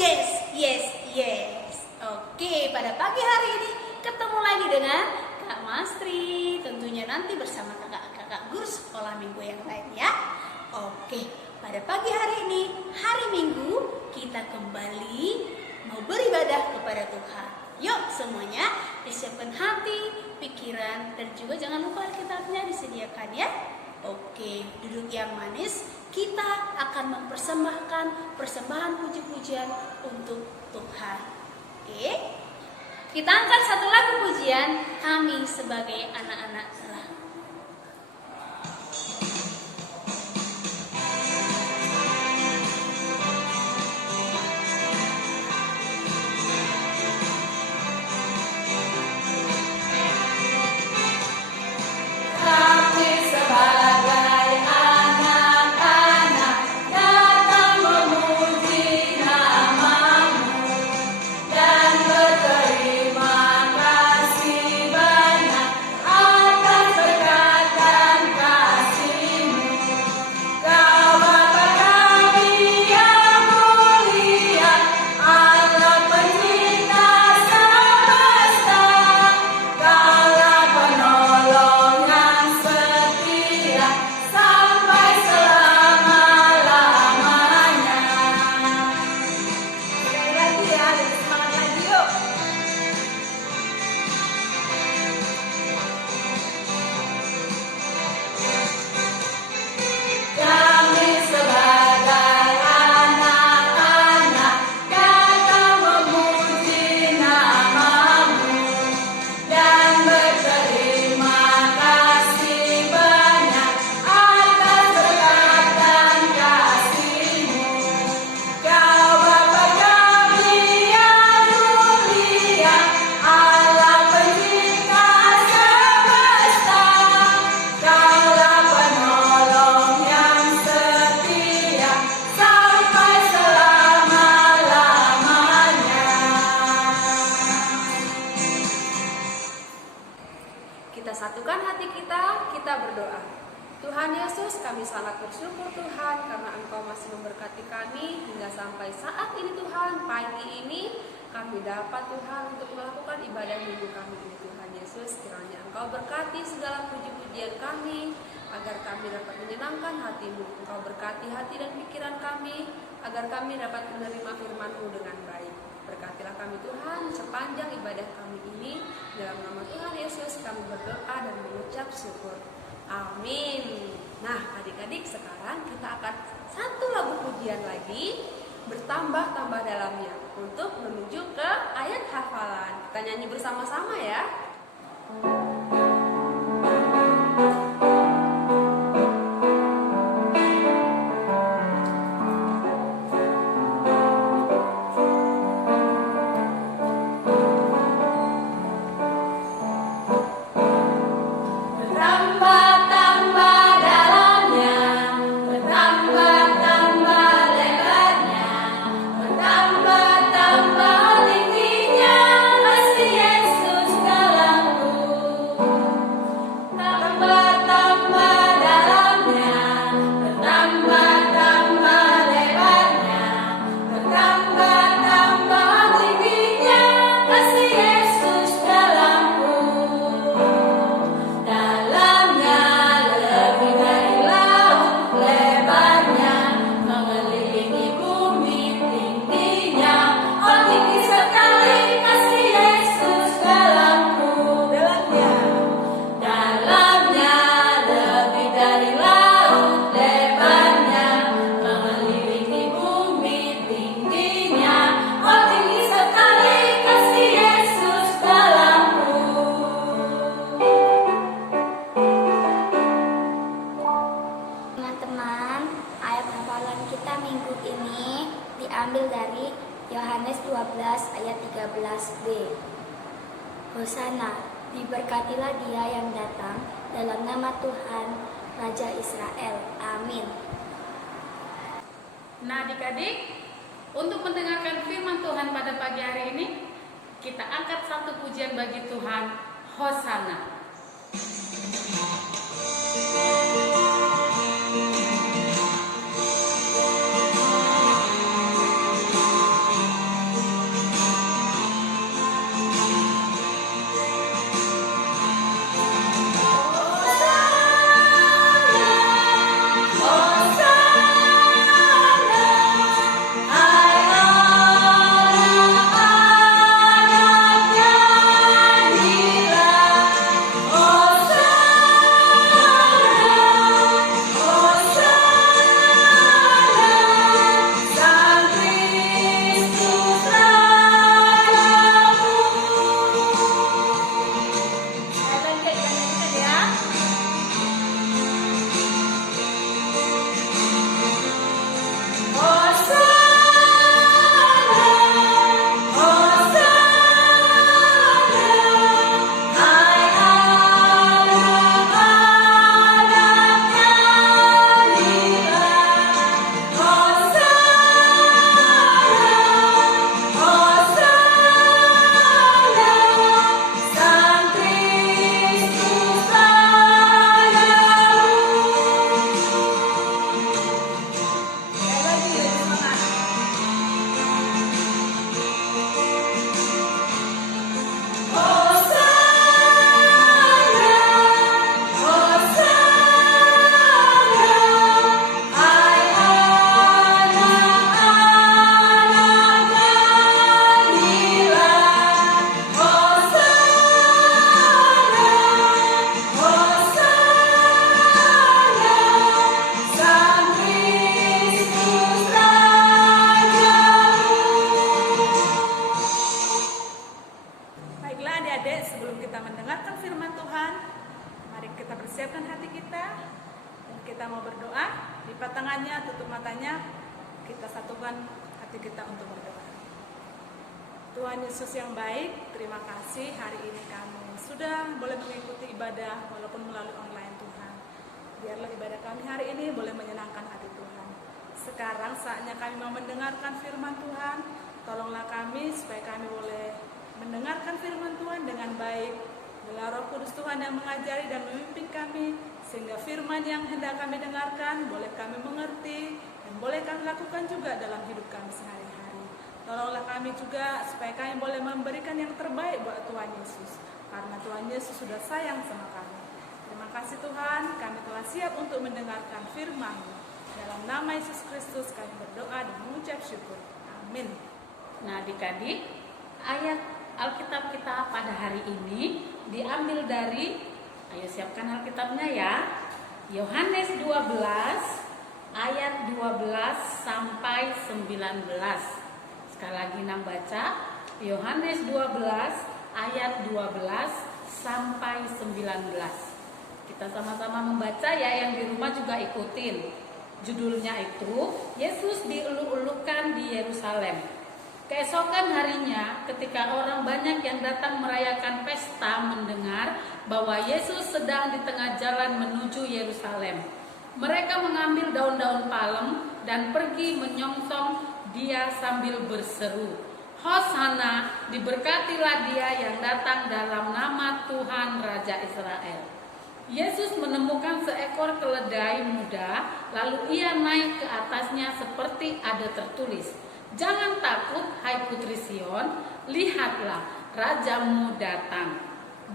Yes, yes, yes. Oke, pada pagi hari ini ketemu lagi dengan Kak Mastri. Tentunya nanti bersama kakak-kakak guru sekolah minggu yang lain ya. Oke, pada pagi hari ini, hari Minggu, kita kembali mau beribadah kepada Tuhan. Yuk semuanya, disiapkan hati, pikiran, dan juga jangan lupa Alkitabnya disediakan ya. Oke, duduk yang manis. Kita akan mempersembahkan persembahan puji-pujian untuk Tuhan. Oke, kita angkat satu lagu pujian, Kami Sebagai Anak-anak Allah. Kita satukan hati kita berdoa. Tuhan Yesus, kami sangat bersyukur Tuhan karena Engkau masih memberkati kami hingga sampai saat ini Tuhan. Pagi ini kami dapat Tuhan untuk melakukan ibadah minggu kami ini Tuhan Yesus. Kiranya Engkau berkati segala puji-pujian kami agar kami dapat menyenangkan hati-Mu. Engkau berkati hati dan pikiran kami agar kami dapat menerima firman-Mu dengan baik. Berkatilah kami Tuhan sepanjang ibadah kami ini. Dalam nama Tuhan Yesus kami berdoa dan mengucap syukur. Amin. Nah adik-adik, sekarang kita akan satu lagu pujian lagi, bertambah-tambah dalamnya, untuk menuju ke ayat hafalan. Kita nyanyi bersama-sama ya. Diambil dari Yohanes 12 ayat 13b. Hosana, diberkatilah Dia yang datang dalam nama Tuhan Raja Israel. Amin. Nah adik-adik, untuk mendengarkan firman Tuhan pada pagi hari ini, kita angkat satu pujian bagi Tuhan, Hosana. tutup matanya, kita satukan hati kita untuk berdoa. Tuhan Yesus yang baik, terima kasih hari ini kami sudah boleh mengikuti ibadah walaupun melalui online Tuhan. Biarlah ibadah kami hari ini boleh menyenangkan hati Tuhan. Sekarang saatnya kami mau mendengarkan firman Tuhan. Tolonglah kami supaya kami boleh mendengarkan firman Tuhan dengan baik. Biarlah Roh Kudus Tuhan yang mengajari dan memimpin kami, sehingga firman yang hendak kami dengarkan boleh kami mengerti dan boleh kami lakukan juga dalam hidup kami sehari-hari. Tolonglah kami juga supaya kami boleh memberikan yang terbaik buat Tuhan Yesus, karena Tuhan Yesus sudah sayang sama kami. Terima kasih Tuhan, kami telah siap untuk mendengarkan firman-Mu. Dalam nama Yesus Kristus kami berdoa dan mengucap syukur. Amin. Nah, adik-adik, ayat Alkitab kita pada hari ini diambil dari, ayo siapkan Alkitabnya ya, Yohanes 12 ayat 12 sampai 19. Sekali lagi Nam baca, Yohanes 12 ayat 12 sampai 19. Kita sama-sama membaca ya, yang di rumah juga ikutin. Judulnya itu, Yesus dieluk-elukan di Yerusalem. Keesokan harinya, ketika orang banyak yang datang merayakan pesta mendengar bahwa Yesus sedang di tengah jalan menuju Yerusalem, mereka mengambil daun-daun palem dan pergi menyongsong Dia sambil berseru, Hosana, diberkatilah Dia yang datang dalam nama Tuhan Raja Israel. Yesus menemukan seekor keledai muda, lalu Ia naik ke atasnya seperti ada tertulis, Jangan takut, hai putri Sion, lihatlah Rajamu datang,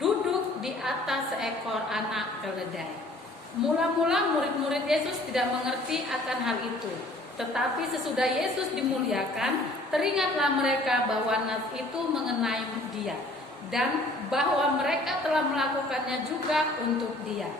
duduk di atas seekor anak keledai. Mula-mula murid-murid Yesus tidak mengerti akan hal itu. Tetapi sesudah Yesus dimuliakan, teringatlah mereka bahwa nas itu mengenai Dia, dan bahwa mereka telah melakukannya juga untuk Dia.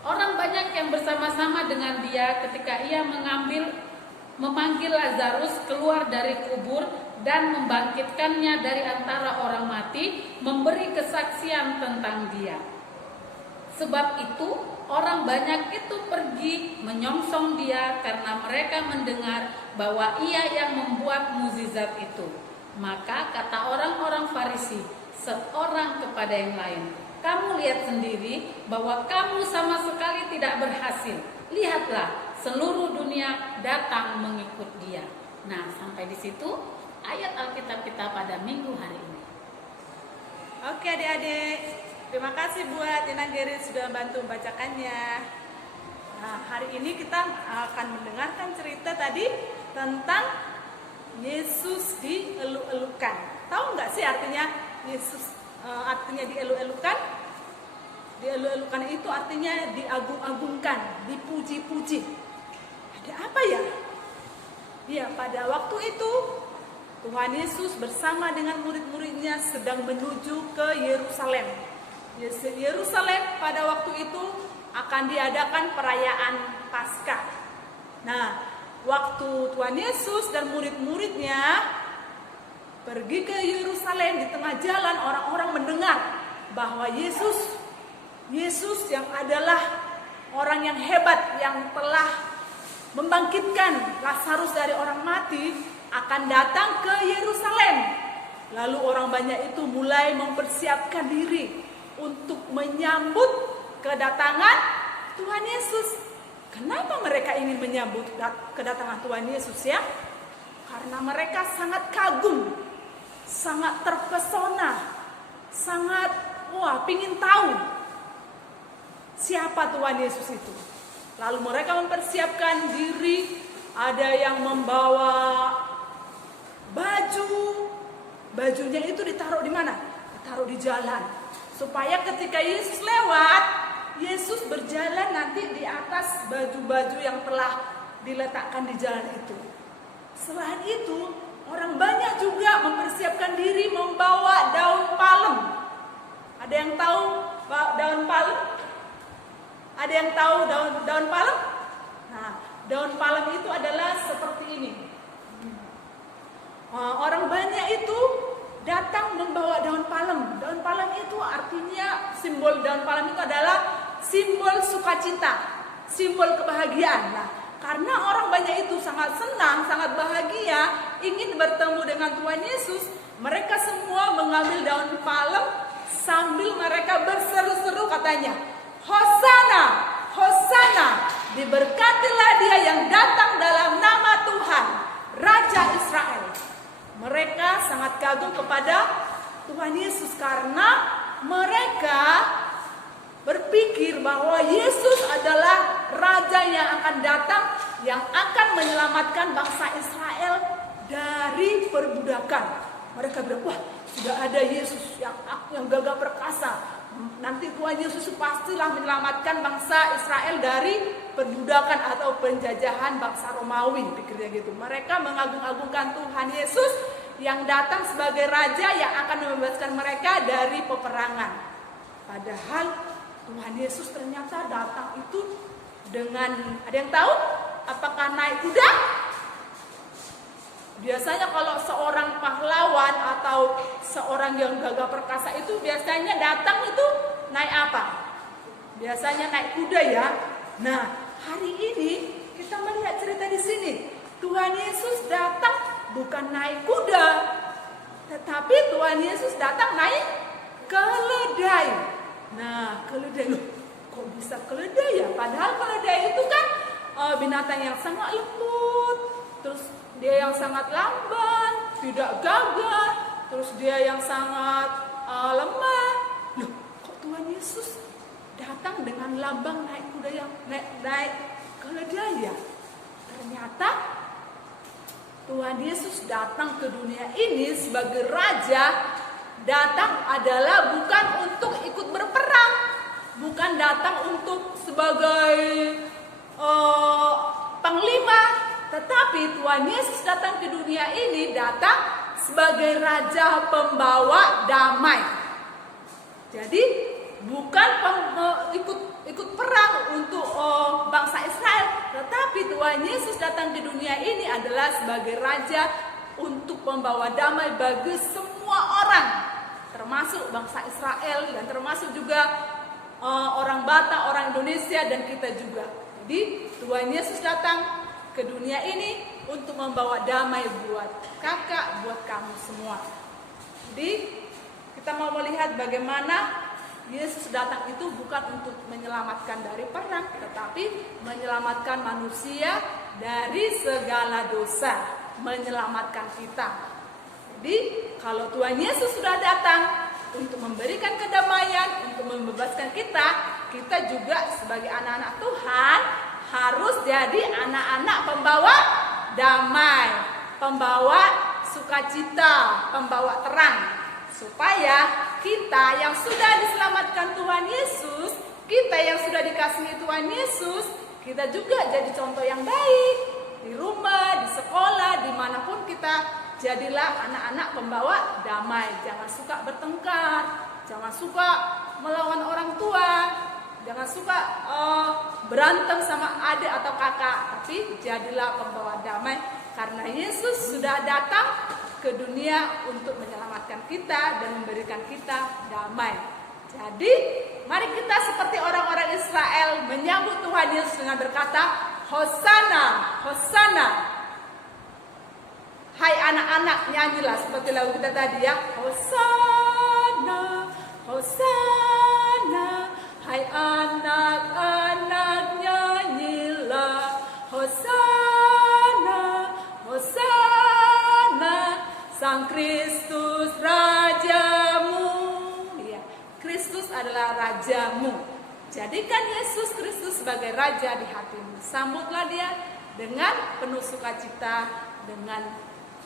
Orang banyak yang bersama-sama dengan Dia ketika Ia memanggil Lazarus keluar dari kubur dan membangkitkannya dari antara orang mati, memberi kesaksian tentang Dia. Sebab itu orang banyak itu pergi menyongsong Dia karena mereka mendengar bahwa Ia yang membuat mukjizat itu. Maka kata orang-orang Farisi seorang kepada yang lain, kamu lihat sendiri bahwa kamu sama sekali tidak berhasil. Lihatlah, seluruh dunia datang mengikut Dia. Nah, sampai di situ ayat Alkitab kita pada minggu hari ini. Oke adik-adik, terima kasih buat Inang Geri sudah bantu membacakannya. Nah, hari ini kita akan mendengarkan cerita tadi tentang Yesus dieluk-elukan. Tahu nggak sih artinya Yesus artinya dieluk-elukan? Dieluk-elukan itu artinya diagung-agungkan, dipuji-puji. Ada apa ya? Ya, pada waktu itu Tuhan Yesus bersama dengan murid-muridnya sedang menuju ke Yerusalem. Yerusalem pada waktu itu akan diadakan perayaan Paskah. Nah, waktu Tuhan Yesus dan murid-muridnya pergi ke Yerusalem, di tengah jalan orang-orang mendengar bahwa Yesus yang adalah orang yang hebat, yang telah membangkitkan Lazarus dari orang mati, akan datang ke Yerusalem. Lalu orang banyak itu mulai mempersiapkan diri untuk menyambut kedatangan Tuhan Yesus. Kenapa mereka ingin menyambut kedatangan Tuhan Yesus ya? Karena mereka sangat kagum, sangat terpesona, sangat pingin tahu siapa Tuhan Yesus itu. Lalu mereka mempersiapkan diri, ada yang membawa bajunya itu ditaruh di mana? Ditaruh di jalan, supaya ketika Yesus lewat, Yesus berjalan nanti di atas baju-baju yang telah diletakkan di jalan itu. Selain itu, orang banyak juga mempersiapkan diri membawa daun palem. Ada yang tahu daun palem? Ada yang tahu daun palem? Nah, daun palem itu adalah seperti ini. Orang banyak itu datang membawa daun palem. Daun palem itu artinya, simbol daun palem itu adalah simbol sukacita, simbol kebahagiaan. Nah, karena orang banyak itu sangat senang, sangat bahagia, ingin bertemu dengan Tuhan Yesus, mereka semua mengambil daun palem sambil mereka berseru-seru katanya, Hosana, Hosana, diberkatilah dia yang datang dalam nama Tuhan, Raja Israel. Mereka sangat kagum kepada Tuhan Yesus karena mereka berpikir bahwa Yesus adalah Raja yang akan datang, yang akan menyelamatkan bangsa Israel dari perbudakan. Mereka bilang, wah, sudah ada Yesus yang gagah perkasa. Nanti Tuhan Yesus pastilah menyelamatkan bangsa Israel dari perbudakan atau penjajahan bangsa Romawi, pikirnya gitu. Mereka mengagung-agungkan Tuhan Yesus yang datang sebagai Raja yang akan membebaskan mereka dari peperangan. Padahal Tuhan Yesus ternyata datang itu dengan, ada yang tahu? Apakah naik kuda? Biasanya kalau seorang pahlawan atau seorang yang gagah perkasa itu biasanya datang itu naik apa? Biasanya naik kuda ya. Nah, hari ini kita melihat cerita di sini. Tuhan Yesus datang bukan naik kuda, tetapi Tuhan Yesus datang naik keledai. Nah, keledai, loh, kok bisa keledai ya? Padahal keledai itu kan binatang yang sangat lembut, terus dia yang sangat lamban, tidak gagah, terus dia yang sangat lemah. Loh, kok Tuhan Yesus datang dengan lambang naik kuda yang naik keledai ya? Ternyata Tuhan Yesus datang ke dunia ini sebagai Raja. Datang adalah bukan untuk ikut berperang, bukan datang untuk sebagai panglima, tetapi Tuhan Yesus datang ke dunia ini datang sebagai Raja pembawa damai. Jadi bukan ikut perang untuk bangsa Israel, tetapi Tuhan Yesus datang ke dunia ini adalah sebagai Raja untuk membawa damai bagi semua orang, termasuk bangsa Israel dan termasuk juga orang Batak, orang Indonesia dan kita juga. Jadi Tuhan Yesus datang ke dunia ini untuk membawa damai buat kakak, buat kamu semua. Jadi kita mau melihat bagaimana Yesus datang itu bukan untuk menyelamatkan dari perang, tetapi menyelamatkan manusia dari segala dosa, menyelamatkan kita. Jadi kalau Tuhan Yesus sudah datang untuk memberikan kedamaian, untuk membebaskan kita, kita juga sebagai anak-anak Tuhan harus jadi anak-anak pembawa damai, pembawa sukacita, pembawa terang, supaya kita yang sudah diselamatkan Tuhan Yesus, kita yang sudah dikasihi Tuhan Yesus, kita juga jadi contoh yang baik di rumah, di sekolah, dimanapun kita. Jadilah anak-anak pembawa damai. Jangan suka bertengkar, jangan suka melawan orang tua, jangan suka berantem sama adik atau kakak, tapi jadilah pembawa damai karena Yesus sudah datang ke dunia untuk menyelamatkan kita dan memberikan kita damai. Jadi mari kita seperti orang-orang Israel menyambut Tuhan Yesus dengan berkata, Hosana, Hosana. Hai anak-anak, nyanyilah seperti lagu kita tadi ya. Hosana, Hosana. Hai anak-anak, nyanyilah. Hosana, Hosana. Sang Kristus Rajamu. Ya, Kristus adalah Rajamu. Jadikan Yesus Kristus sebagai Raja di hatimu. Sambutlah dia dengan penuh sukacita, dengan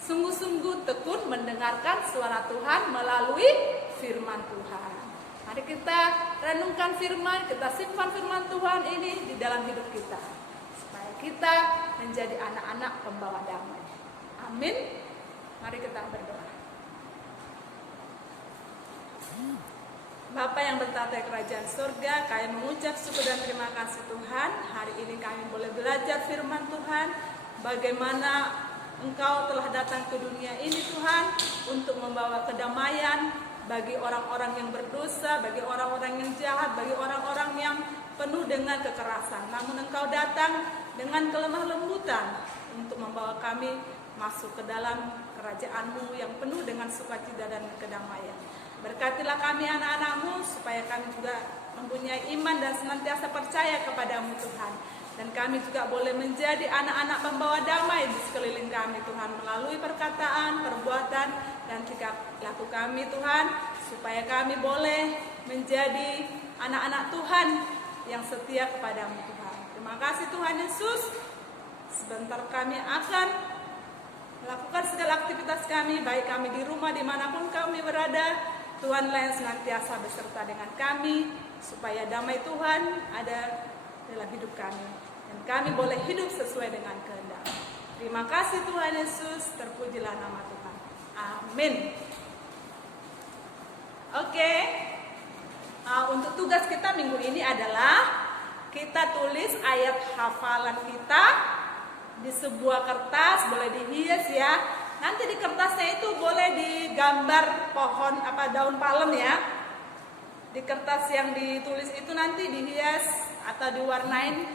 sungguh-sungguh tekun mendengarkan suara Tuhan melalui firman Tuhan. Mari kita renungkan firman, kita simpan firman Tuhan ini di dalam hidup kita, supaya kita menjadi anak-anak pembawa damai. Amin. Mari kita berdoa. Bapa yang bertata di kerajaan surga, kami mengucap syukur dan terima kasih Tuhan. Hari ini kami boleh belajar firman Tuhan, bagaimana Engkau telah datang ke dunia ini Tuhan untuk membawa kedamaian bagi orang-orang yang berdosa, bagi orang-orang yang jahat, bagi orang-orang yang penuh dengan kekerasan. Namun Engkau datang dengan kelemah lembutan untuk membawa kami masuk ke dalam kerajaan-Mu yang penuh dengan sukacita dan kedamaian. Berkatilah kami anak-anak-Mu supaya kami juga mempunyai iman dan senantiasa percaya kepada-Mu Tuhan. Dan kami juga boleh menjadi anak-anak pembawa damai di sekeliling kami Tuhan, melalui perkataan, perbuatan, dan sikap laku kami Tuhan, supaya kami boleh menjadi anak-anak Tuhan yang setia kepada-Mu Tuhan. Terima kasih Tuhan Yesus. Sebentar kami akan melakukan segala aktivitas kami, baik kami di rumah dimanapun kami berada. Tuhanlah yang senantiasa beserta dengan kami, supaya damai Tuhan ada dalam hidup kami, dan kami boleh hidup sesuai dengan kehendak. Terima kasih Tuhan Yesus, terpujilah nama Tuhan. Amin. Oke. Untuk tugas kita minggu ini adalah kita tulis ayat hafalan kita di sebuah kertas, boleh dihias ya. Nanti di kertasnya itu boleh digambar pohon daun palem ya. Di kertas yang ditulis itu nanti dihias atau diwarnain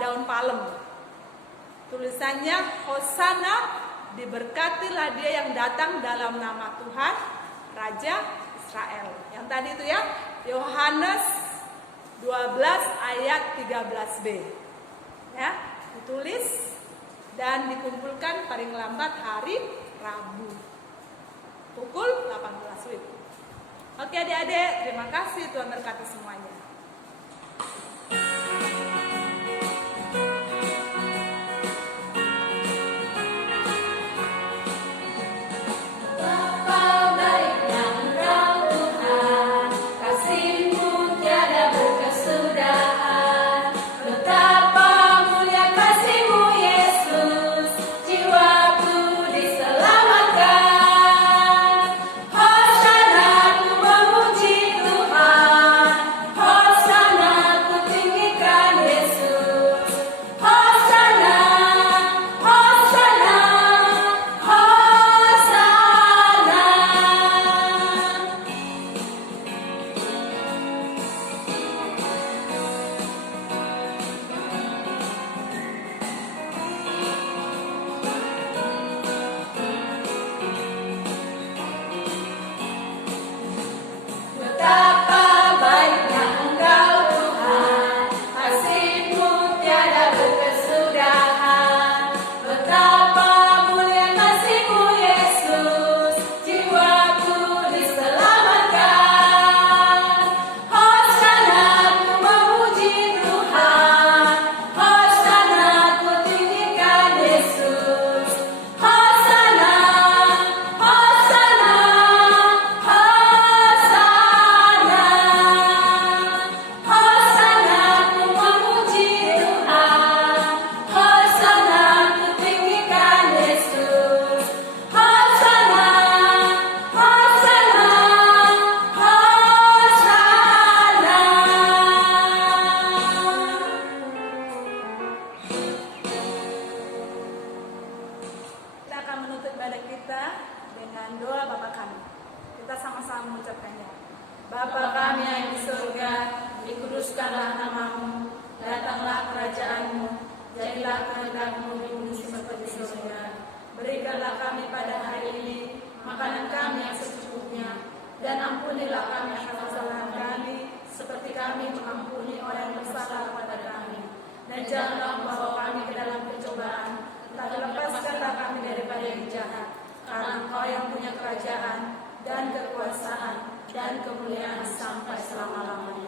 daun palem. Tulisannya, Hosana, diberkatilah dia yang datang dalam nama Tuhan, Raja Israel. Yang tadi itu ya, Yohanes 12 ayat 13b. Ya, ditulis dan dikumpulkan paling lambat hari Rabu pukul 18 WIB. Oke adik-adik, terima kasih, Tuhan berkati semuanya. Bapa kami yang di surga, dikuduskanlah namamu, datanglah kerajaanmu, jadilah kehendak-Mu di bumi seperti di surga. Berikanlah kami pada hari ini makanan kami yang secukupnya, dan ampunilah kami akan kesalahan kami, seperti kami mengampuni orang yang bersalah kepada kami. Dan janganlah membawa kami ke dalam pencobaan, tapi lepaskanlah kami daripada yang jahat, karena Engkau yang punya kerajaan dan kekuasaan dan kemuliaan sampai selama-lamanya.